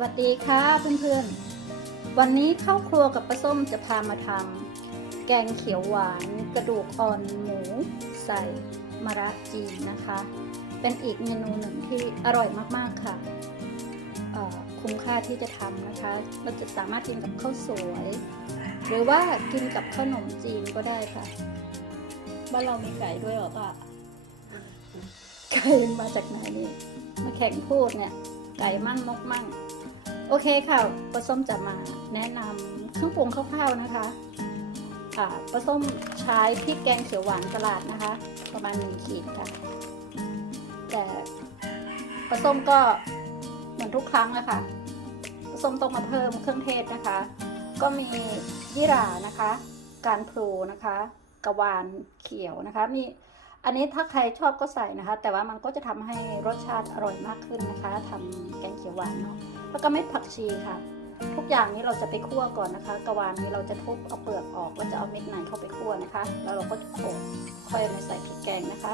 วัสดีค่ะเพื่อนๆ วันนี้เข้าครัวกับป้าส้มจะพามาทำแกงเขียวหวานกระดูกอ่อนหมู ใส่มะระจีนนะคะ เป็นอีกเมนูหนึ่งที่อร่อยมากๆค่ะเอ่อคุ้มค่าที่จะทำนะคะ เราจะสามารถกินกับข้าวสวย หรือว่ากินกับขนมจีนก็ได้ค่ะ บ้านเรามีไก่ด้วยเหรอป่ะไก่มาจากไหนนี่มาแข่งพูดเนี่ยไก่มั่งนกมั่ง โอเคค่ะปลาส้มจะมาแนะนำเครื่องปรุงคร่าวๆนะคะปลาส้มใช้พริกแกงเขียวหวานตลาดนะคะ ประมาณหนึ่งขีดค่ะ แต่ปลาส้มก็เหมือนทุกครั้งนะคะปลาส้มต้องมาเพิ่มเครื่องเทศนะคะ ก็มียี่หร่านะคะ การพลูนะคะ กระวานเขียวนะคะ มี อันนี้ถ้าใครชอบก็ใส่นะคะ แต่ว่ามันก็จะทำให้รสชาติอร่อยมากขึ้นนะคะทำแกงเขียวหวานเนาะแล้วก็เม็ดผักชีค่ะ ทุกอย่างนี้เราจะไปคั่วก่อนนะคะ กระวานนี้เราจะทุบเอาเปลือกออกแล้วจะเอาเม็ดในเข้าไปคั่วนะคะ แล้วเราก็โขลกค่อยมาใส่พริกแกงนะคะ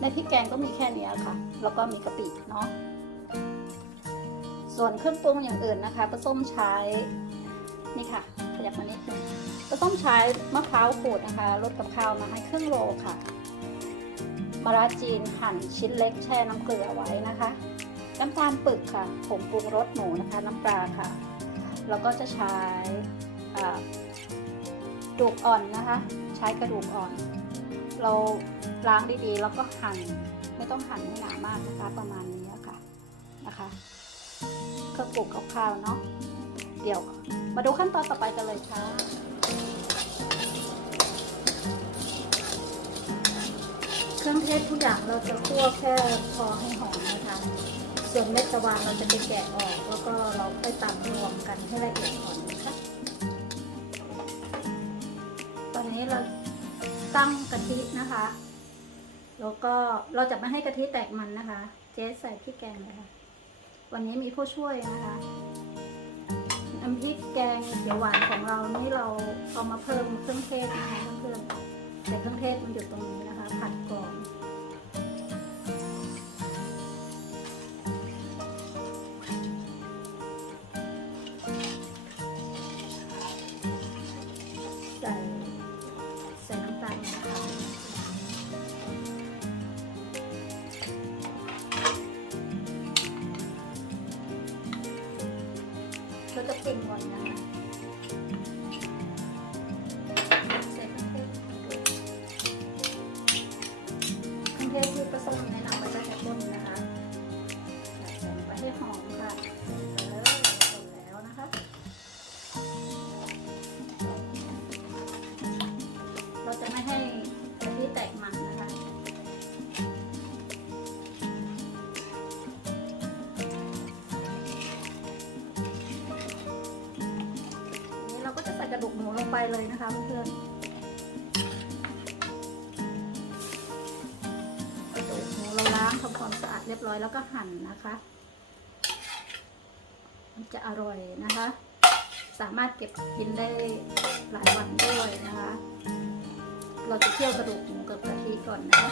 ในพริกแกงก็มีแค่นี้ค่ะ แล้วก็มีกะปิเนาะส่วนเครื่องปรุงอย่างอื่นนะคะปลาส้มใช้นี่ค่ะขยับมานิดนึงก็ต้องใช้มะพร้าวขูดนะคะรสกับข้าวมาให้ครึ่งโลค่ะ มะระจีนหั่นชิ้นเล็กแช่น้ำเกลือไว้นะคะ น้ำตาลปึกค่ะผงปรุงรสหมูนะคะ น้ำปลาค่ะ แล้วก็จะใช้กระดูกอ่อนนะคะ ใช้กระดูกอ่อน เราล้างดีๆ แล้วก็หั่นไม่ต้องหั่นให้หนามากนะคะ ประมาณนี้ค่ะนะคะเครื่องปรุงคร่าวๆเนาะเดี๋ยวมาดูขั้นตอนต่อไปกันเลยค่ะ เครื่องเทศทุกอย่างเราจะคั่วแค่พอให้หอมนะคะ ส่วนเม็ดตะวันเราจะไปแกะออก แล้วก็เราค่อยตำรวมกันให้ละเอียดก่อนนะคะ ตอนนี้เราตั้งกะทินะคะ แล้วก็เราจะไม่ให้กะทิแตกมันนะคะ เจ๊ใส่พริกแกงเลยค่ะวันนี้มีผู้ช่วยนะคะน้ำพริกแกงเขียวหวานของเรานี่เราเอามาเพิ่มเครื่องเทศนะคะ แต่เครื่องเทศมันอยู่ตรงนี้นะคะ ผัดก่อนใส่ใส่น้ำตาลนะคะเราจะปรุงก่อนนะคะ ก็จะใส่กระดูกหมูลงไปเลยนะคะเพื่อนกระดูกหมูเราล้างทำความสะอาดเรียบร้อยแล้วก็หั่นนะคะ มันจะอร่อยนะคะ สามารถเก็บกินได้หลายวันด้วยนะคะ เราจะเคี่ยวกระดูกหมูกับกะทิก่อนนะคะ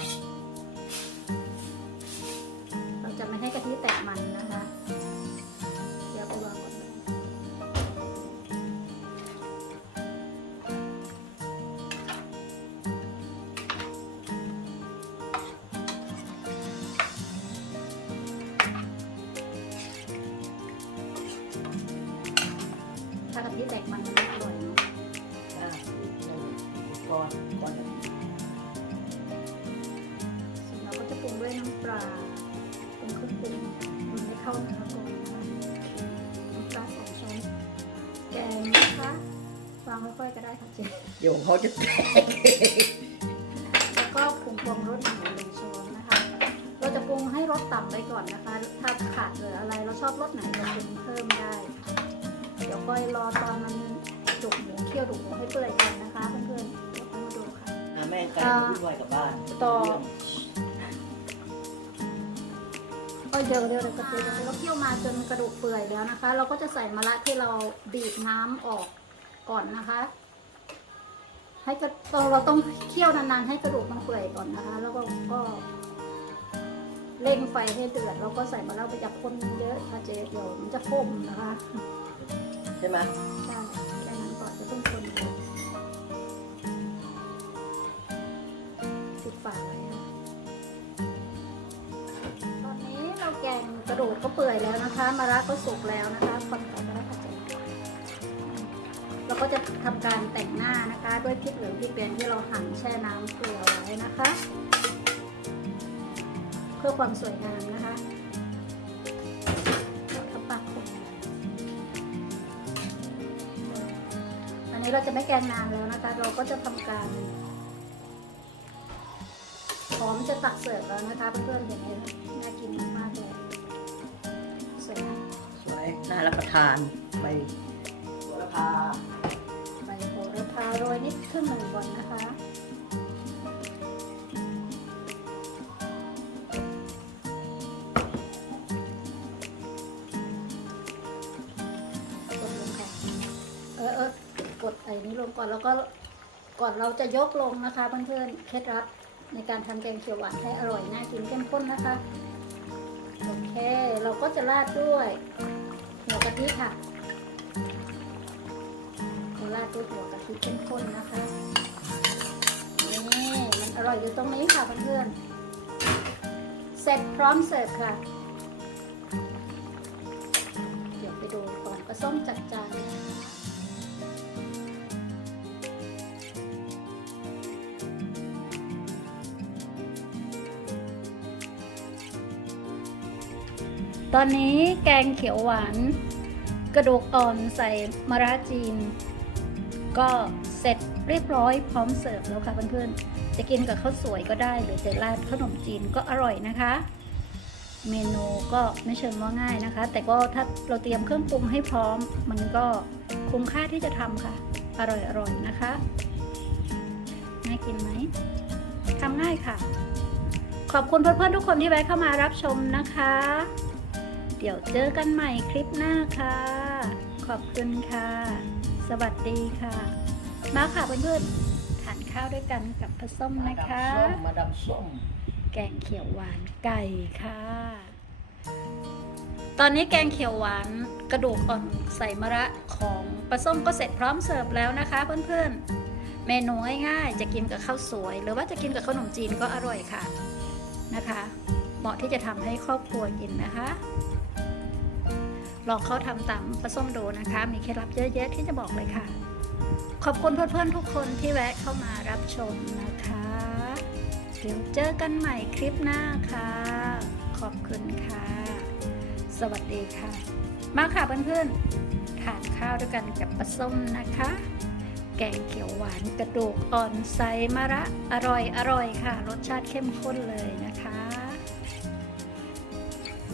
เข้าเนื้อก่อนนะคะน้ำปลาสองช้อนแกงนะคะวางค่อยๆก็ได้ค่ะเจ๊เดี๋ยวเขาจะแตกแล้วก็ปรุงปรุงรสหมูหนึ่งช้อนนะคะ เราจะปรุงให้รสต่ำไปก่อนนะคะ ถ้าขาดเหลืออะไรเราชอบรสไหนเราปรุงเพิ่มได้ค่ะเดี๋ยวค่อยรอตอนมันดุกหมูเคี่ยวดุกหมูให้เปื่อยก่อนนะคะเพื่อนๆเดี๋ยวค่อยมาดูค่ะอ่าแม่ไปวุ่นวายกับบ้านต่อ อ้ยเดี๋ยวเดี๋ยวเดี๋ยวกระเทียมเราเคี่ยวมาจนกระดูกเปื่อยแล้วนะคะ เราก็จะใส่มะระที่เราบีบน้ำออกก่อนนะคะ ให้กระเราเราต้องเคี่ยวนานๆให้กระดูกมันเปื่อยก่อนนะคะ แล้วก็ก็เร่งไฟให้เดือดแล้วก็ใส่มะระไปจากคนเยอะค่ะเจ๊เดี๋ยวมันจะขมนะคะ ใช่ไหมใช่ ดูกก็เปื่อยแล้วนะคะมะระก็สุกแล้วนะคะคนก่อนก็ได้ค่ะเจ๊เราก็จะทำการแต่งหน้านะคะ ด้วยพริกเหลืองพริกแดงที่เราหั่นแช่น้ำเกลือไว้นะคะ เพื่อความสวยงามนะคะแล้วก็ปักผมอันนี้เราจะไม่แกงนานแล้วนะคะ เราก็จะทำการพร้อมจะตักเสิร์ฟแล้วนะคะเพื่อนๆเห็นไหมน่ากินมาก น่ารับประทานใบโหระพาใบโหระพาโรยนิดครึ่งหนึ่งก่อนนะคะกดลงค่ะเออเออกดไอ้นี้ลงก่อนแล้วก็ก่อนเราจะยกลงนะคะเพื่อนๆเคล็ดลับในการทำแกงเขียวหวานให้อร่อยน่ากินเข้มข้นนะคะ โอเค เราก็จะราดด้วยะทิค่ะเราราดด้วยหัวกะทิเข้มข้นนะคะ นี่มันอร่อยอยู่ตรงนี้ค่ะเพื่อนๆ เสร็จพร้อมเสิร์ฟค่ะ เดี๋ยวไปดูก่อนปลาส้มจัดจานตอนนี้แกงเขียวหวาน กระดูกอ่อนใส่มะระจีน ก็เสร็จเรียบร้อยพร้อมเสิร์ฟแล้วค่ะเพื่อนๆ จะกินกับข้าวสวยก็ได้หรือจะราดขนมจีนก็อร่อยนะคะ เมนูก็ไม่เชิงว่าง่ายนะคะ แต่ก็ถ้าเราเตรียมเครื่องปรุงให้พร้อม มันก็คุ้มค่าที่จะทำค่ะ อร่อยอร่อยนะคะ น่ากินไหมทำง่ายค่ะ ขอบคุณเพื่อนๆทุกคนที่แวะเข้ามารับชมนะคะ เดี๋ยวเจอกันใหม่คลิปหน้าค่ะ อบคุณค่ะ สวัสดีค่ะ มาค่ะเพื่อนๆทานข้าวด้วยกันกับผส้มนะคะ มาดามส้ม แกงเขียวหวานไก่ค่ะ ตอนนี้แกงเขียวหวานกระดูกอ่อนใส่มะระของปลาส้มก็เสร็จพร้อมเสิร์ฟแล้วนะคะ เพื่อนๆ เมนูง่ายๆ จะกินกับข้าวสวย หรือว่าจะกินกับขนมจีนก็อร่อยค่ะนะคะ เหมาะที่จะทำให้ครอบครัวกินนะคะ ลองเข้าทำตามปลาส้มดูนะคะ มีเคล็ดลับเยอะแยะที่จะบอกเลยค่ะ ขอบคุณเพื่อนๆทุกคนที่แวะเข้ามารับชมนะคะเดี๋ยวเจอกันใหม่คลิปหน้าค่ะ ขอบคุณค่ะ สวัสดีค่ะ มาค่ะเพื่อนๆทานข้าวด้วยกันกับปลาส้มนะคะ แกงเขียวหวานกระดูกอ่อนใสมะระอร่อยอร่อยค่ะ รสชาติเข้มข้นเลยนะคะ